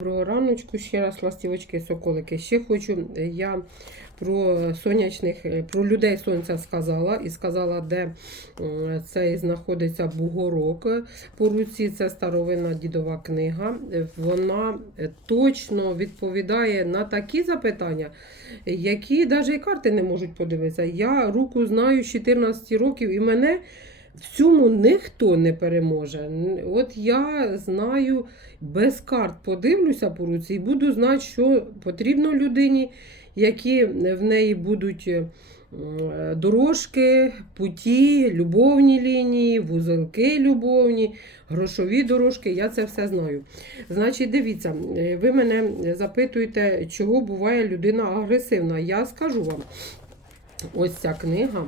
Доброго раночку, ще раз ластівочки, соколики. Ще хочу е, я про сонячних, е, про людей сонця сказала і сказала, де цей знаходиться бугорок е, по руці. Це старовинна дідова книга. Е, Вона е, точно відповідає на такі запитання, е, які навіть і карти не можуть подивитися. Я руку знаю з 14 років і мене. В цьому ніхто не переможе. От я знаю, без карт подивлюся по руці і буду знати, що потрібно людині, які в неї будуть е, дорожки, путі, любовні лінії, вузелки любовні, грошові дорожки. Я це все знаю. Значить, дивіться, е, ви мене запитуєте, чого буває людина агресивна. Я скажу вам. Ось ця книга,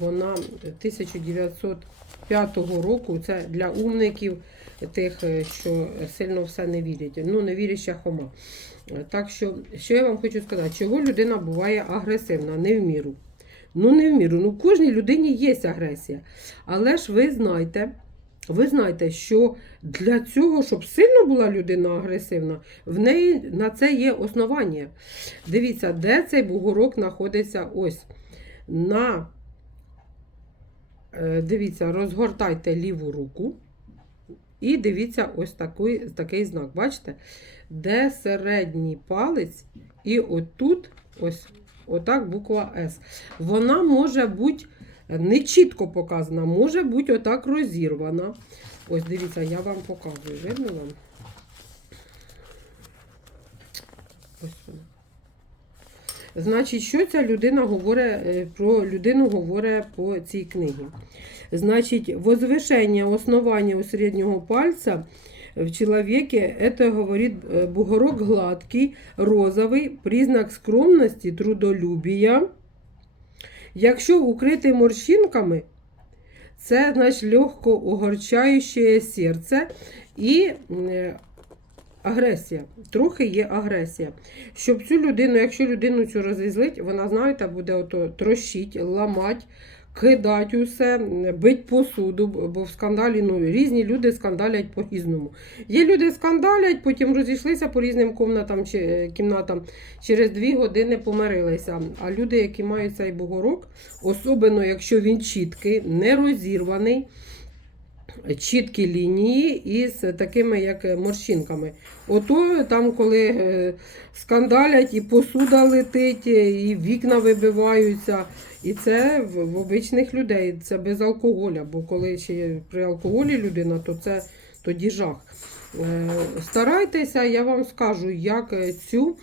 вона 1905 року. Це для умників, тих, е, що сильно все не вірять. Ну, не віряща хома. Так що, що я вам хочу сказати, чого людина буває агресивна, не в міру. Ну, не в міру. Ну, кожній людині є агресія. Але ж ви знаєте, ви знаєте, що для цього, щоб сильно була людина агресивна, в неї на це є основання. Дивіться, де цей бугорок знаходиться ось. На, е, дивіться, розгортайте ліву руку. І дивіться ось такий, такий знак. Бачите? Де середній палець, і отут, ось отак буква С. Вона може бути не чітко показана, може бути отак розірвана. Ось дивіться, я вам показую. Видно вам? Ось вона. Значить, що ця людина говорить е, про людину говорить по цій книгі? Значить, возвышение основания у среднего пальца в человеке, это говорит э, бугорок гладкий, розовий, признак скромності, трудолюбія. Якщо укритий морщинками, це значить легко угорчаюче серце і е, агресія. Трохи є агресія. Щоб цю людину, якщо людину цю розізлить, вона, знаєте, буде ото трощить, ламать, кидать усе, бить посуду, бо в скандалі ну, різні люди скандалять по-різному. Є люди скандалять, потім розійшлися по різним комнатам чи е, кімнатам, через дві години помирилися. А люди, які мають цей бугорок, особливо якщо він чіткий, не розірваний, чіткі лінії із такими як морщинками. Ото там, коли е, скандалять, і посуда летить, і вікна вибиваються. І це в, обичних людей, це без алкоголя, бо коли ще при алкоголі людина, то це тоді жах. Е, Старайтеся, я вам скажу, як е, цю е,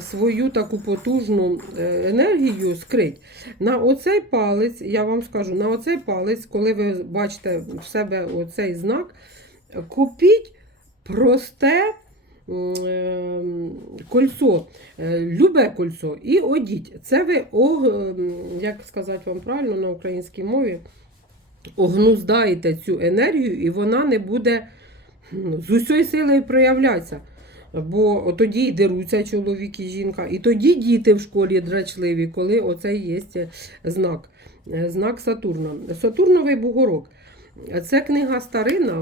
свою таку потужну е, енергію скрить. На оцей палець, я вам скажу, на оцей палець, коли ви бачите в себе оцей знак, купіть просте е, кольцо, е, любе кольцо і одіть. Це ви, як сказати вам правильно на українській мові, огнуздаєте цю енергію, і вона не буде з усією силою проявлятися. Бо тоді й деруться чоловік і жінка, і тоді діти в школі драчливі, коли оце є знак, е, знак Сатурна. Сатурновий бугорок. Це книга старина.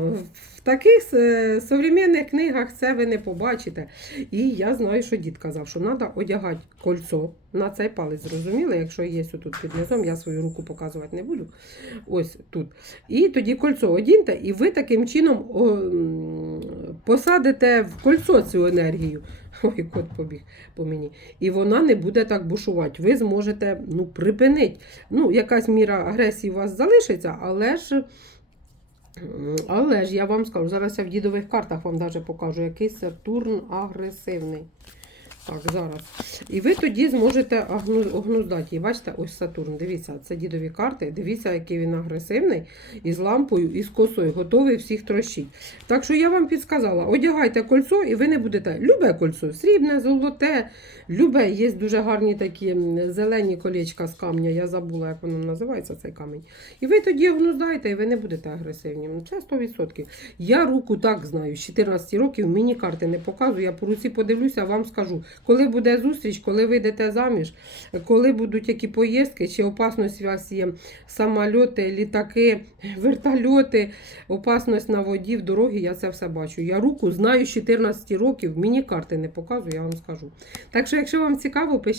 В таких е, современних книгах це ви не побачите. І я знаю, що дід казав, що треба одягати кольцо на цей палець. Зрозуміли? Якщо є тут під низом, я свою руку показувати не буду. Ось тут. І тоді кольцо одіньте, і ви таким чином посадите в кольцо цю енергію. Ой, кот побіг по мені. І вона не буде так бушувати. Ви зможете ну, припинити. Ну, якась міра агресії у вас залишиться, але ж. Але ж я вам скажу, зараз я в дідових картах вам навіть покажу, який Сатурн агресивний. Так, зараз. І ви тоді зможете огнуздати її. Бачите, ось Сатурн. Дивіться, це дідові карти. Дивіться, який він агресивний, із лампою, і з косою, готовий всіх трощить. Так що я вам підсказала: одягайте кольцо, і ви не будете. Любе кольцо, срібне, золоте, любе. Є дуже гарні такі зелені колечка з камня. Я забула, як воно називається, цей камінь. І ви тоді огнуздаєте, і ви не будете агресивні. Ну, Це 100%. Я руку так знаю, з 14 років мені карти не показую. Я по руці подивлюся, вам скажу. Коли буде зустріч, коли вийдете заміж, коли будуть які поїздки, чи опасність у вас є самольоти, літаки, вертольоти, опасність на воді, в дорогі, я це все бачу. Я руку знаю з 14 років, мені карти не показую, я вам скажу. Так що, якщо вам цікаво, пишіть.